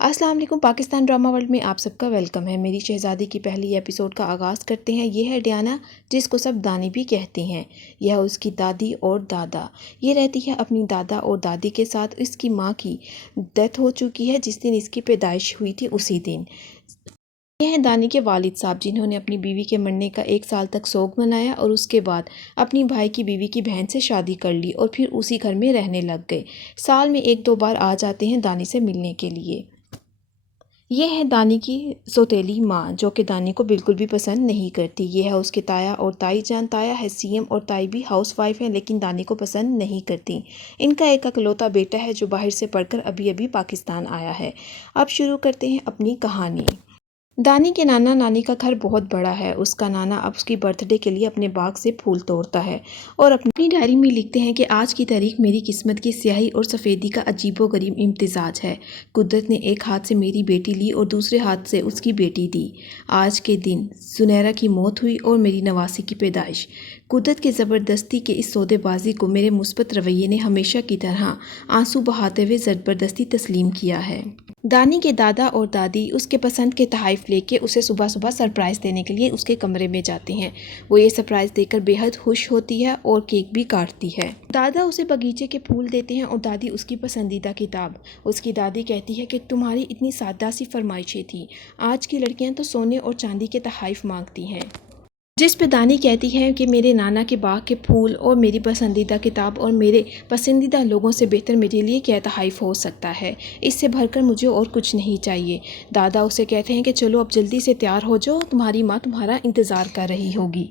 अस्सलाम वालेकुम। Pakistan drama world में आप सबका वेलकम है। मेरी शहज़ादी की पहली एपिसोड का आगाज़ करते हैं। ये है डियाना, जिसको सब दानी भी कहते हैं। यह उसकी दादी और दादा। ये रहती है अपनी दादा और दादी के साथ। इसकी माँ की डेथ हो चुकी है जिस दिन इसकी पैदाइश हुई थी उसी दिन। ये हैं दानी के वालिद साहब, जिन्होंने अपनी बीवी के मरने का 1 साल तक सोग मनाया और उसके बाद अपनी भाई की बीवी की बहन से शादी कर ली और फिर उसी घर में रहने लग गए। साल में 1-2 बार आ जाते हैं दानी से मिलने के लिए। ये है दानी की सौतेली माँ, जो कि दानी को बिल्कुल भी पसंद नहीं करती। ये है उसके ताया और ताई जान। ताया है सीएम और ताई भी हाउसवाइफ है, लेकिन दानी को पसंद नहीं करती। इनका एक इकलौता बेटा है जो बाहर से पढ़कर अभी अभी पाकिस्तान आया है। अब शुरू करते हैं अपनी कहानी। दानी के नाना नानी का घर बहुत बड़ा है। उसका नाना अब उसकी बर्थडे के लिए अपने बाग से फूल तोड़ता है और अपनी डायरी में लिखते हैं कि आज की तारीख मेरी किस्मत की स्याही और सफ़ेदी का अजीबोगरीब इम्तिजाज है। कुदरत ने एक हाथ से मेरी बेटी ली और दूसरे हाथ से उसकी बेटी दी। आज के दिन सुनैरा की मौत हुई और मेरी नवासी की पैदाइश। कुदरत की ज़बरदस्ती के इस सौदेबाजी को मेरे मुस्बत रवैये ने हमेशा की तरह आंसू बहाते हुए ज़बरदस्ती तस्लीम किया है। दानी के दादा और दादी उसके पसंद के तोहफ़े लेके उसे सुबह सुबह सरप्राइज़ देने के लिए उसके कमरे में जाते हैं। वो ये सरप्राइज़ देकर बेहद खुश होती है और केक भी काटती है। दादा उसे बगीचे के फूल देते हैं और दादी उसकी पसंदीदा किताब। उसकी दादी कहती है कि तुम्हारी इतनी सादा सी फरमाइशें थी। आज की लड़कियां तो सोने और चांदी के तोहफ़े मांगती हैं। जिस पे दानी कहती है कि मेरे नाना के बाग के फूल और मेरी पसंदीदा किताब और मेरे पसंदीदा लोगों से बेहतर मेरे लिए क्या तोहफ़ा हो सकता है। इससे भरकर मुझे और कुछ नहीं चाहिए। दादा उसे कहते हैं कि चलो अब जल्दी से तैयार हो जाओ, तुम्हारी माँ तुम्हारा इंतज़ार कर रही होगी।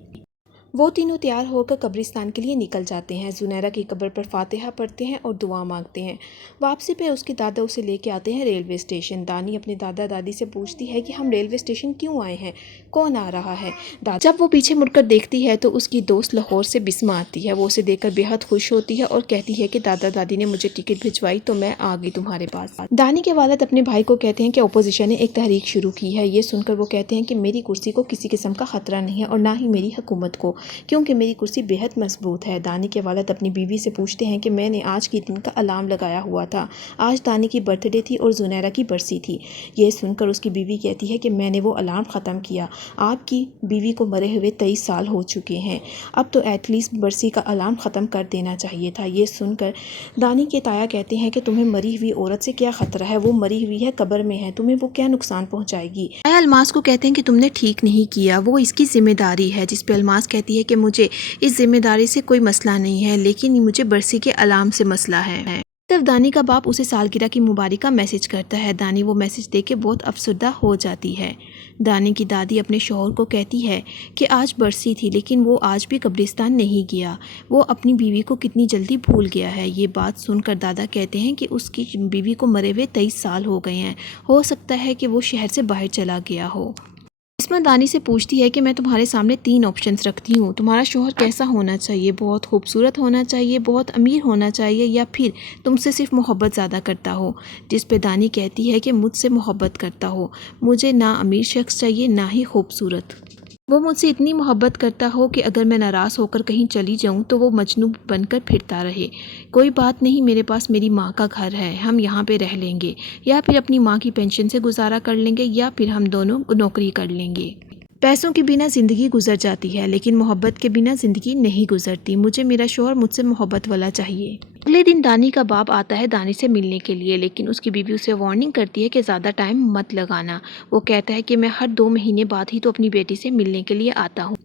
वो तीनों तैयार होकर कब्रिस्तान के लिए निकल जाते हैं। जुनैरा की कब्र पर फातिहा पढ़ते हैं और दुआ मांगते हैं। वापसी पे उसके दादा उसे लेके आते हैं रेलवे स्टेशन। दानी अपने दादा दादी से पूछती है कि हम रेलवे स्टेशन क्यों आए हैं, कौन आ रहा है। जब वो पीछे मुड़कर देखती है तो उसकी दोस्त लाहौर से बिस्मा आती है। वो उसे देखकर बेहद खुश होती है और कहती है कि दादा दादी ने मुझे टिकट भिजवाई तो मैं आ गई तुम्हारे पास। दानी के वालिद अपने भाई को कहते हैं कि अपोजिशन ने एक तहरीक शुरू की है। ये सुनकर वो कहते हैं कि मेरी कुर्सी को किसी किस्म का ख़तरा नहीं है और ना ही मेरी हुकूमत को, क्योंकि मेरी कुर्सी बेहद मजबूत है। दानी के वालिद अपनी बीवी से पूछते हैं कि मैंने आज के दिन का अलार्म लगाया हुआ था। आज दानी की बर्थडे थी और जुनैरा की बरसी थी। ये सुनकर उसकी बीवी कहती है कि मैंने वो अलार्म ख़त्म किया। आपकी बीवी को मरे हुए 23 साल हो चुके हैं। अब तो एटलीस्ट बरसी का अलार्म ख़त्म कर देना चाहिए था। ये सुनकर दानी के ताया कहते हैं कि तुम्हें मरी हुई औरत से क्या ख़तरा है, वो मरी हुई है, कब्र में है, तुम्हें वो क्या नुकसान पहुँचाएगी। ताया अलमास को कहते हैं कि तुमने ठीक नहीं किया, वो इसकी जिम्मेदारी है। जिस पे अलमास कहती है कि मुझे इस जिम्मेदारी से कोई मसला नहीं है, लेकिन मुझे बरसी के अलार्म से मसला है। तब दानी का बाप उसे सालगिरह की मुबारक का मैसेज करता है। दानी वो मैसेज देख के बहुत अफसरदा हो जाती है। दानी की दादी अपने शौहर को कहती है कि आज बरसी थी लेकिन वो आज भी कब्रिस्तान नहीं गया, वो अपनी बीवी को कितनी जल्दी भूल गया है। ये बात सुनकर दादा कहते हैं कि उसकी बीवी को मरे हुए 23 साल हो गए हैं, हो सकता है कि वो शहर से बाहर चला गया हो। इसमें दानी से पूछती है कि मैं तुम्हारे सामने 3 ऑप्शंस रखती हूँ, तुम्हारा शौहर कैसा होना चाहिए, बहुत खूबसूरत होना चाहिए, बहुत अमीर होना चाहिए, या फिर तुमसे सिर्फ मोहब्बत ज़्यादा करता हो। जिस पे दानी कहती है कि मुझसे मोहब्बत करता हो, मुझे ना अमीर शख्स चाहिए ना ही खूबसूरत। वो मुझसे इतनी मोहब्बत करता हो कि अगर मैं नाराज़ होकर कहीं चली जाऊं तो वो मजनू बनकर फिरता रहे। कोई बात नहीं, मेरे पास मेरी माँ का घर है, हम यहाँ पे रह लेंगे, या फिर अपनी माँ की पेंशन से गुजारा कर लेंगे, या फिर हम दोनों नौकरी कर लेंगे। पैसों के बिना ज़िंदगी गुजर जाती है लेकिन मोहब्बत के बिना ज़िंदगी नहीं गुजरती। मुझे मेरा शौहर मुझसे मोहब्बत वाला चाहिए। अगले दिन दानी का बाप आता है दानी से मिलने के लिए, लेकिन उसकी बीवी उसे वार्निंग करती है कि ज़्यादा टाइम मत लगाना। वो कहता है कि मैं हर 2 महीने बाद ही तो अपनी बेटी से मिलने के लिए आता हूँ।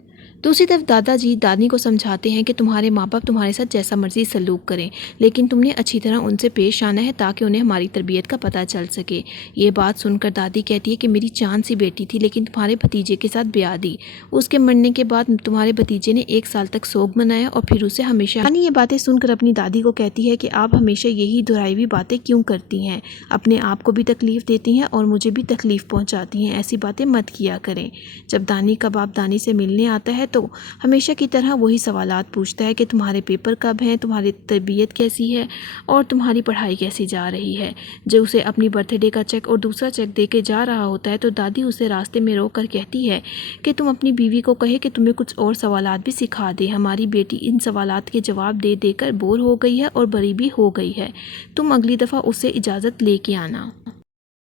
दूसरी तरफ दादाजी दादी को समझाते हैं कि तुम्हारे माँ बाप तुम्हारे साथ जैसा मर्जी सलूक करें, लेकिन तुमने अच्छी तरह उनसे पेश आना है ताकि उन्हें हमारी तरबियत का पता चल सके। ये बात सुनकर दादी कहती है कि मेरी चांद सी बेटी थी लेकिन तुम्हारे भतीजे के साथ ब्याह दी। उसके मरने के बाद तुम्हारे भतीजे ने 1 साल तक सोग मनाया और फिर उसे हमेशा। यानी ये बातें सुनकर अपनी दादी को कहती है कि आप हमेशा यही दोहराई हुई बातें क्यों करती हैं, अपने आप को भी तकलीफ़ देती हैं और मुझे भी तकलीफ़ पहुँचाती हैं, ऐसी बातें मत किया करें। जब दानी का बाप दानी से मिलने आता है तो हमेशा की तरह वही सवालात पूछता है कि तुम्हारे पेपर कब हैं, तुम्हारी तरबियत कैसी है और तुम्हारी पढ़ाई कैसी जा रही है। जब उसे अपनी बर्थडे का चेक और दूसरा चेक दे के जा रहा होता है तो दादी उसे रास्ते में रोक कर कहती है कि तुम अपनी बीवी को कहे कि तुम्हें कुछ और सवालात भी सिखा दे, हमारी बेटी इन सवालात के जवाब दे देकर बोर हो गई है और बड़ी भी हो गई है, तुम अगली दफ़ा उससे इजाज़त लेके आना।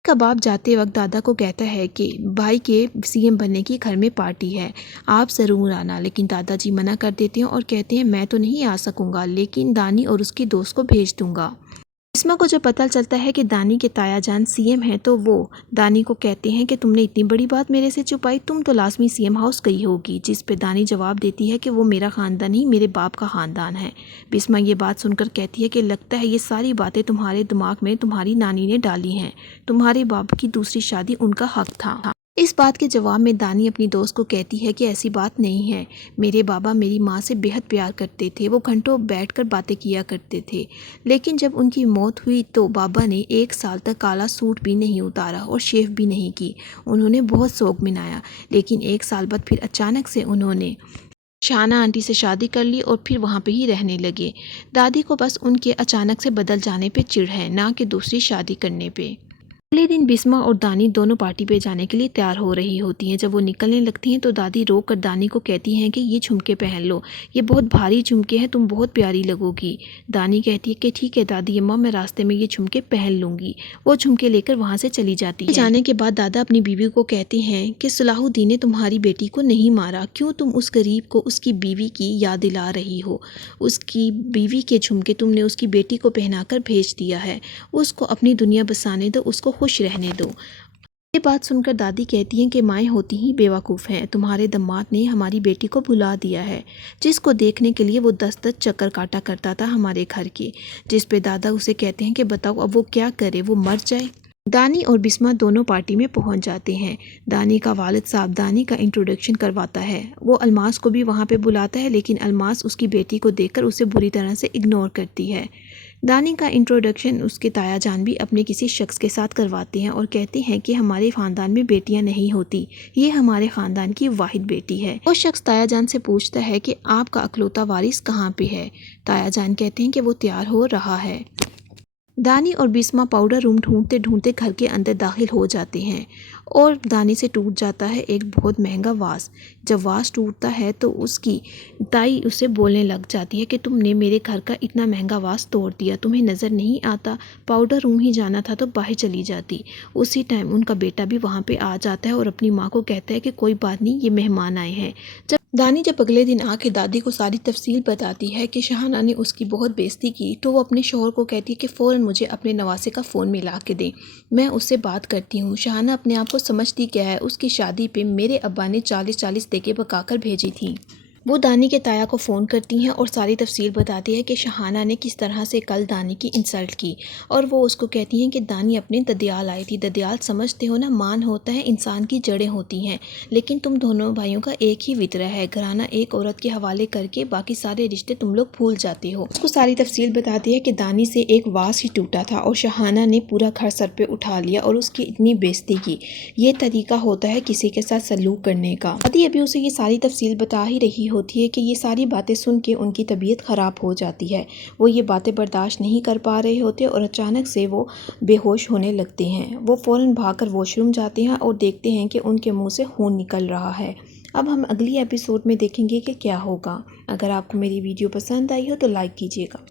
का बाप जाते वक्त दादा को कहता है कि भाई के सीएम बनने की घर में पार्टी है, आप ज़रूर आना। लेकिन दादाजी मना कर देते हैं और कहते हैं मैं तो नहीं आ सकूंगा, लेकिन दानी और उसकी दोस्त को भेज दूंगा। बिस्मा को जब पता चलता है कि दानी के ताया जान सीएम हैं तो वो दानी को कहते हैं कि तुमने इतनी बड़ी बात मेरे से छुपाई, तुम तो लाजमी सीएम हाउस गई होगी। जिस पे दानी जवाब देती है कि वो मेरा ख़ानदान ही मेरे बाप का ख़ानदान है। बिस्मा ये बात सुनकर कहती है कि लगता है ये सारी बातें तुम्हारे दिमाग में तुम्हारी नानी ने डाली हैं, तुम्हारे बाप की दूसरी शादी उनका हक था। इस बात के जवाब में दानी अपनी दोस्त को कहती है कि ऐसी बात नहीं है, मेरे बाबा मेरी माँ से बेहद प्यार करते थे, वो घंटों बैठकर बातें किया करते थे। लेकिन जब उनकी मौत हुई तो बाबा ने 1 साल तक काला सूट भी नहीं उतारा और शेव भी नहीं की। उन्होंने बहुत शौक मनाया, लेकिन 1 साल बाद फिर अचानक से उन्होंने शाहाना आंटी से शादी कर ली और फिर वहाँ पे ही रहने लगे। दादी को बस उनके अचानक से बदल जाने पे चिढ़ है, ना कि दूसरी शादी करने पे। अगले दिन बिस्मा और दानी दोनों पार्टी पे जाने के लिए तैयार हो रही होती हैं। जब वो निकलने लगती हैं तो दादी रोक कर दानी को कहती हैं कि ये झुमके पहन लो, ये बहुत भारी झुमके हैं, तुम बहुत प्यारी लगोगी। दानी कहती है कि ठीक है दादी अम्मा, मैं रास्ते में ये झुमके पहन लूँगी। वो झुमके लेकर वहाँ से चली जाती है। जाने के बाद दादा अपनी बीवी को कहते हैं कि सलाहुद्दीन ने तुम्हारी बेटी को नहीं मारा, क्यों तुम उस गरीब को उसकी बीवी की याद दिला रही हो। उसकी बीवी के झुमके तुमने उसकी बेटी को पहनाकर भेज दिया है, उसको अपनी दुनिया बसाने दो, उसको खुश रहने दो। ये बात सुनकर दादी कहती हैं कि माएँ होती ही बेवकूफ़ हैं, तुम्हारे दामाद ने हमारी बेटी को भुला दिया है, जिसको देखने के लिए वो 10-10 चक्कर काटा करता था हमारे घर के। जिस पे दादा उसे कहते हैं कि बताओ अब वो क्या करे, वो मर जाए। दानी और बिस्मा दोनों पार्टी में पहुंच जाते हैं। दानी का वालिद साहब दानी का इंट्रोडक्शन करवाता है, वो अलमास को भी वहाँ पे बुलाता है, लेकिन अलमास उसकी बेटी को देखकर उसे बुरी तरह से इग्नोर करती है। दानी का इंट्रोडक्शन उसके ताया जान भी अपने किसी शख्स के साथ करवाते हैं और कहते हैं कि हमारे ख़ानदान में बेटियां नहीं होती, ये हमारे ख़ानदान की वाहिद बेटी है। वो शख्स ताया जान से पूछता है कि आपका अकलौता वारिस कहाँ पे है। ताया जान कहते हैं कि वो तैयार हो रहा है। दानी और बिस्मा पाउडर रूम ढूंढते ढूंढते घर के अंदर दाखिल हो जाते हैं और दानी से टूट जाता है एक बहुत महंगा वास। जब वास टूटता है तो उसकी ताई उसे बोलने लग जाती है कि तुमने मेरे घर का इतना महंगा वास तोड़ दिया, तुम्हें नज़र नहीं आता, पाउडर रूम ही जाना था तो बाहर चली जाती। उसी टाइम उनका बेटा भी वहाँ पे आ जाता है और अपनी माँ को कहता है कि कोई बात नहीं, ये मेहमान आए हैं। जब अगले दिन आके दादी को सारी तफसील बताती है कि शाहाना ने उसकी बहुत बेइज्जती की, तो वो अपने शौहर को कहती है कि फ़ौरन मुझे अपने नवासे का फ़ोन मिला के दें, मैं उससे बात करती हूँ। शाहाना अपने आप को समझती क्या है, उसकी शादी पे मेरे अब्बा ने 40-40 देके पकाकर भेजी थी। वो दानी के ताया को फ़ोन करती हैं और सारी तफसील बताती है कि शाहाना ने किस तरह से कल दानी की इंसल्ट की, और वो उसको कहती हैं कि दानी अपने ददियाल आई थी। ददियाल समझते हो ना, मान होता है इंसान की जड़ें होती हैं, लेकिन तुम दोनों भाइयों का एक ही वितरा है, घराना एक औरत के हवाले करके बाकी सारे रिश्ते तुम लोग भूल जाते हो। उसको सारी तफसील बताती है कि दानी से एक वास ही टूटा था और शाहाना ने पूरा घर सर पे उठा लिया और उसकी इतनी बेइज्जती की। ये तरीका होता है किसी के साथ सलूक करने का। दादी अभी उसे ये सारी तफसील बता ही रही होती है कि ये सारी बातें सुन के उनकी तबीयत ख़राब हो जाती है। वो ये बातें बर्दाश्त नहीं कर पा रहे होते और अचानक से वो बेहोश होने लगते हैं। वो फ़ौरन भागकर वॉशरूम जाते हैं और देखते हैं कि उनके मुंह से खून निकल रहा है। अब हम अगली एपिसोड में देखेंगे कि क्या होगा। अगर आपको मेरी वीडियो पसंद आई हो तो लाइक कीजिएगा।